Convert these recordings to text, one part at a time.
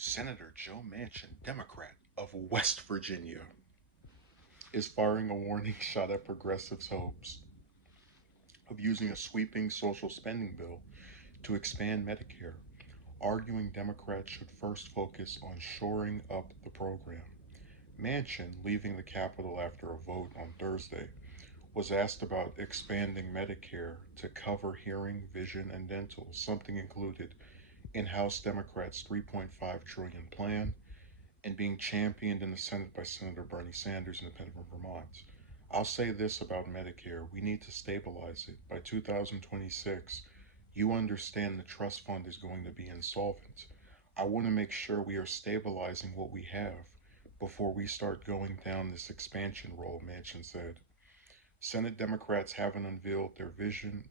Senator Joe Manchin, Democrat of West Virginia, is firing a warning shot at progressives' hopes of using a sweeping social spending bill to expand Medicare, arguing Democrats should first focus on shoring up the program. Manchin, leaving the Capitol after a vote on Thursday, was asked about expanding Medicare to cover hearing, vision, and dental, something included in House Democrats' $3.5 trillion plan and being championed in the Senate by Senator Bernie Sanders, independent from Vermont. I'll say this about Medicare: we need to stabilize it. By 2026, you understand the trust fund is going to be insolvent. I want to make sure we are stabilizing what we have before we start going down this expansion road, Manchin said. Senate Democrats haven't unveiled their version,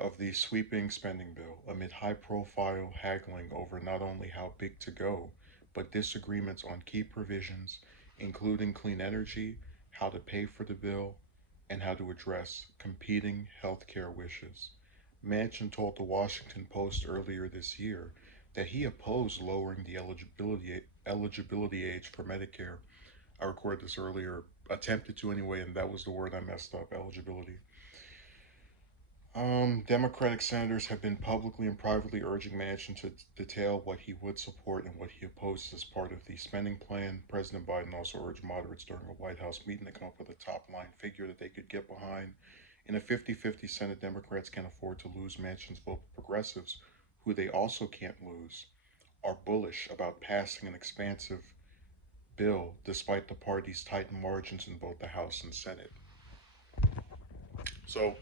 of the sweeping spending bill amid high-profile haggling over not only how big to go, but disagreements on key provisions, including clean energy, how to pay for the bill, and how to address competing healthcare wishes. Manchin told the Washington Post earlier this year that he opposed lowering the eligibility age for Medicare. I recorded this earlier, attempted to anyway, and that was the word I messed up, eligibility. Democratic senators have been publicly and privately urging Manchin to detail what he would support and what he opposes as part of the spending plan. President Biden also urged moderates during a White House meeting to come up with a top line figure that they could get behind. In a 50-50 Senate, Democrats can't afford to lose Manchin's vote. Progressives, who they also can't lose, are bullish about passing an expansive bill despite the party's tight margins in both the House and Senate. So,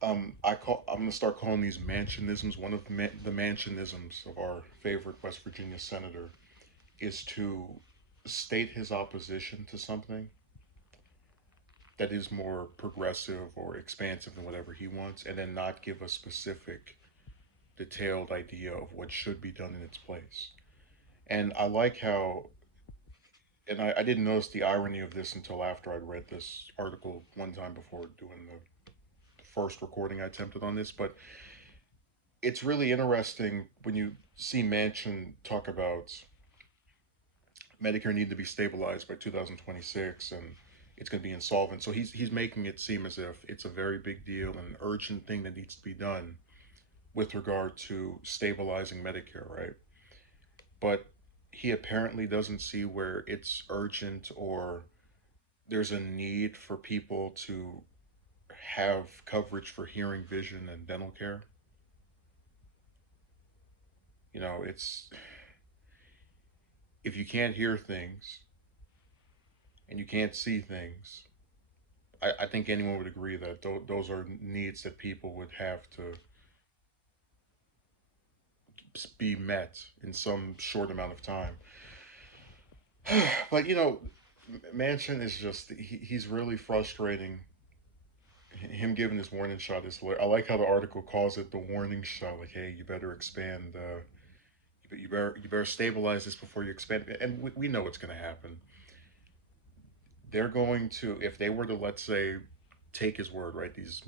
I'm gonna start calling these Manchinisms. One of the Manchinisms of our favorite West Virginia senator is to state his opposition to something that is more progressive or expansive than whatever he wants, and then not give a specific, detailed idea of what should be done in its place. And I like how, and I didn't notice the irony of this until after I'd read this article one time before doing the first recording I attempted on this, but it's really interesting when you see Manchin talk about Medicare need to be stabilized by 2026 and it's going to be insolvent. So he's making it seem as if it's a very big deal and an urgent thing that needs to be done with regard to stabilizing Medicare, right? But he apparently doesn't see where it's urgent or there's a need for people to have coverage for hearing, vision, and dental care. It's if you can't hear things and you can't see things, I think anyone would agree that those are needs that people would have to be met in some short amount of time. But Manchin is just he's really frustrating. Him giving this warning shot is I like how the article calls it the warning shot. Like, hey, you better expand. You better stabilize this before you expand. And we know what's going to happen. They're going to, if they were to, let's say, take his word, right? These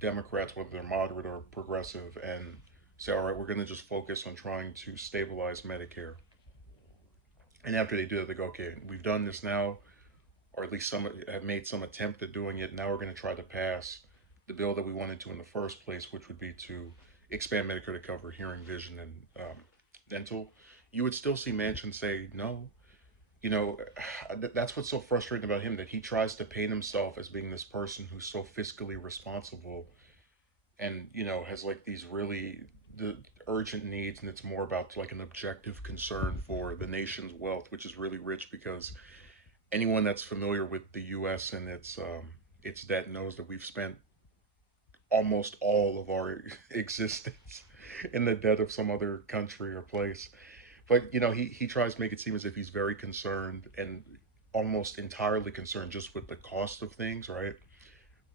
Democrats, whether they're moderate or progressive, and say, all right, we're going to just focus on trying to stabilize Medicare. And after they do that, they go, okay, we've done this now, or at least some have made some attempt at doing it. Now we're going to try to pass the bill that we wanted to in the first place, which would be to expand Medicare to cover hearing, vision, and dental. You would still see Manchin say no. you know, that's what's so frustrating about him, that he tries to paint himself as being this person who's so fiscally responsible and, has like these really the urgent needs, and it's more about like an objective concern for the nation's wealth, which is really rich, because anyone that's familiar with the US and its debt knows that we've spent almost all of our existence in the debt of some other country or place. But he tries to make it seem as if he's very concerned and almost entirely concerned just with the cost of things, right?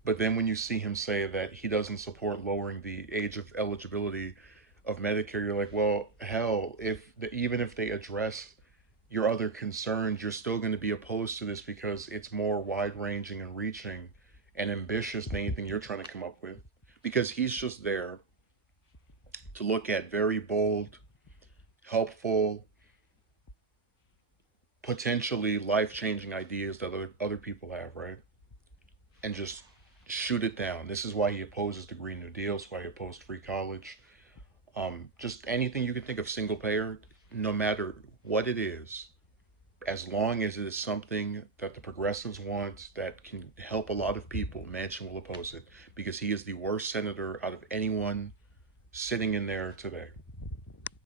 But then when you see him say that he doesn't support lowering the age of eligibility of Medicare, you're like, well, hell, even if they address your other concerns, you're still going to be opposed to this because it's more wide ranging and reaching and ambitious than anything you're trying to come up with. Because he's just there to look at very bold, helpful, potentially life-changing ideas that other people have, right? And just shoot it down. This is why he opposes the Green New Deal. It's why he opposed free college. Just anything you can think of single payer, no matter what it is, as long as it is something that the progressives want that can help a lot of people, Manchin will oppose it because he is the worst senator out of anyone sitting in there today.